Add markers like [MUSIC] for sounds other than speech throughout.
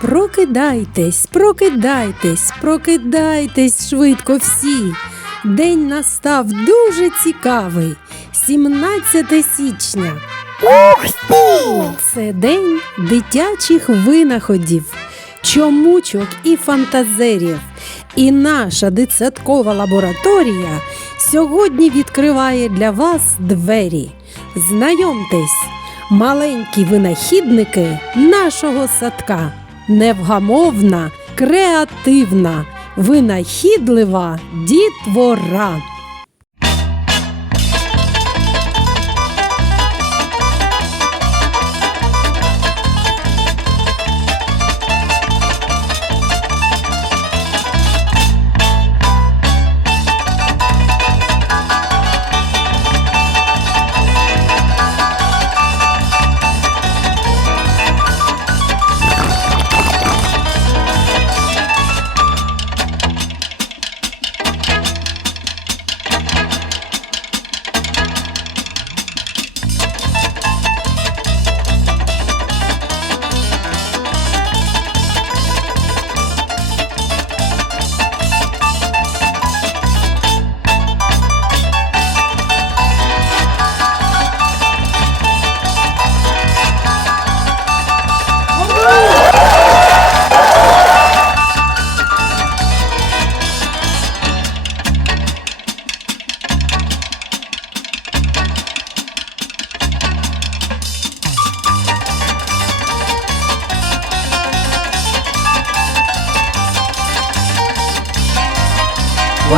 Прокидайтесь, прокидайтесь, прокидайтесь швидко всі. День настав дуже цікавий. 17 січня. Ух ти! Це день дитячих винаходів, чомучок і фантазерів. І наша дитсадкова лабораторія сьогодні відкриває для вас двері. Знайомтесь, маленькі винахідники нашого садка. Невгамовна, креативна, винахідлива дітвора. Uh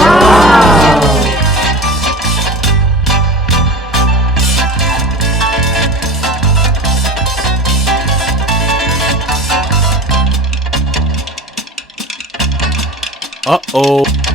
oh.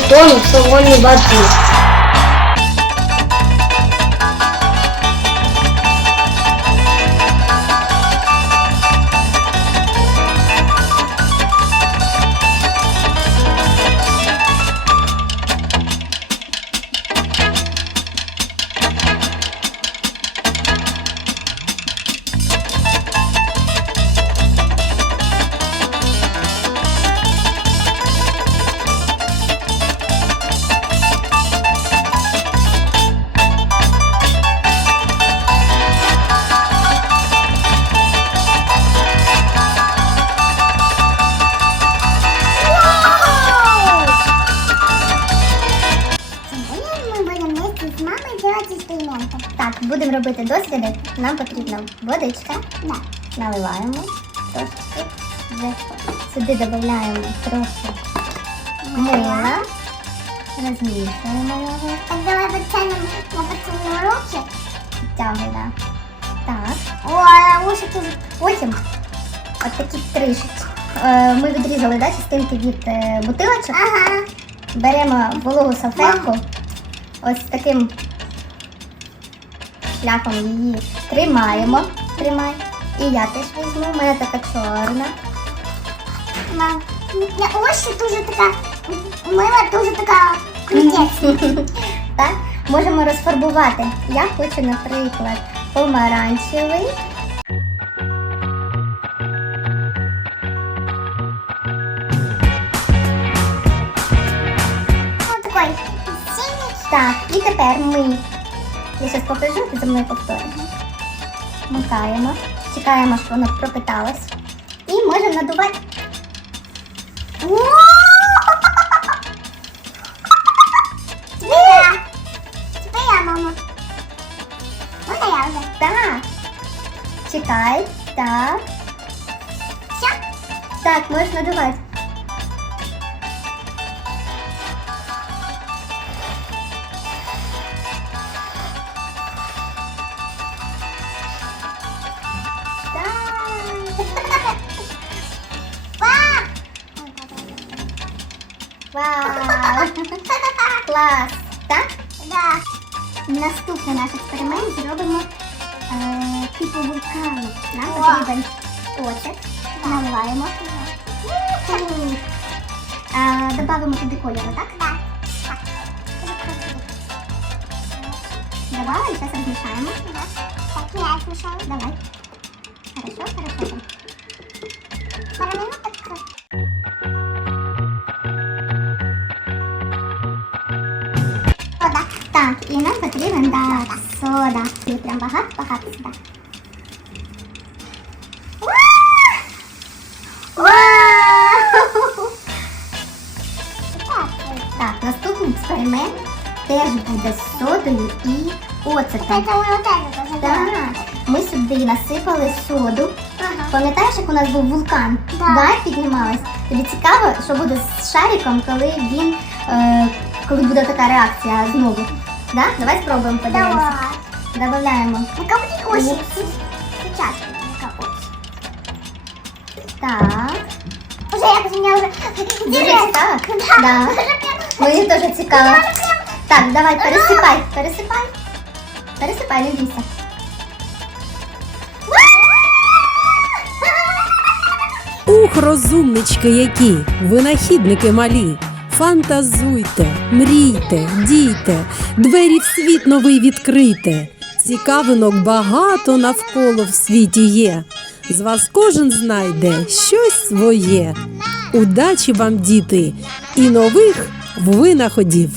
Тонет в салоне воды. Будемо робити досліди. Нам потрібна водичка. Да. Наливаємо трошечки. Сюди додаємо трохи мила. Розмішуємо його. Так, давай потягнемо на поцілуємо руки. Підтягуй, да. Так. Ой, а уші тут. Потім от такі трішечки. Е, Ми відрізали да, частинки від е, бутилочок. Ага. Беремо вологу салфетку. Ось таким шляхом її тримаємо. Тримай. І я теж візьму. У мене така чорна. Мам, я ось дуже така мила, дуже така крутецька. [LAUGHS] так? Можемо розфарбувати. Я хочу, наприклад, помаранчевий. Ось такий синій. Так, і тепер ми. Я зараз покажу, ти за мною повториш. Макаємо, чекаємо, щоб воно пропиталось. І можемо надувати. Тепер я, мама. Я вже? Чекай. Так. Все? Так, можеш надувати. Вау! [LAUGHS] Клас! Так? Да. Наступний наш експеримент зробимо е, типу вулкану. Нам потрібен оцет, наливаємо. А, Добавимо туди кольору, так? Так. Добавили, зараз розмішаємо. Так, я розмішаю. Давай. Хорошо, хорошо. Параллельно так. Так, і нам потрібен да, сода. І прям багато, багато сюди. Так, наступний експеримент теж буде з содою і оцетом. Так, ми сюди насипали соду. Пам'ятаєш, як у нас був вулкан? Да. Да, піднімалась. Тобі цікаво, що буде з шариком, коли він, е, коли буде така реакція знову. Да? Давай спробуємо подивимося. Добавляємо. Ну-ка, будет очень. Сейчас. Ну-ка. Так. Уже у меня уже... Дуже цікаво? Да. Мені теж цікаво. Так, давай, пересипай, пересипай. Пересипай, не бійся. Ух, розумнички які, винахідники малі. Фантазуйте, мрійте, дійте, двері в світ новий відкрийте. Цікавинок багато навколо в світі є. З вас кожен знайде щось своє. Удачі вам, діти, і нових винаходів!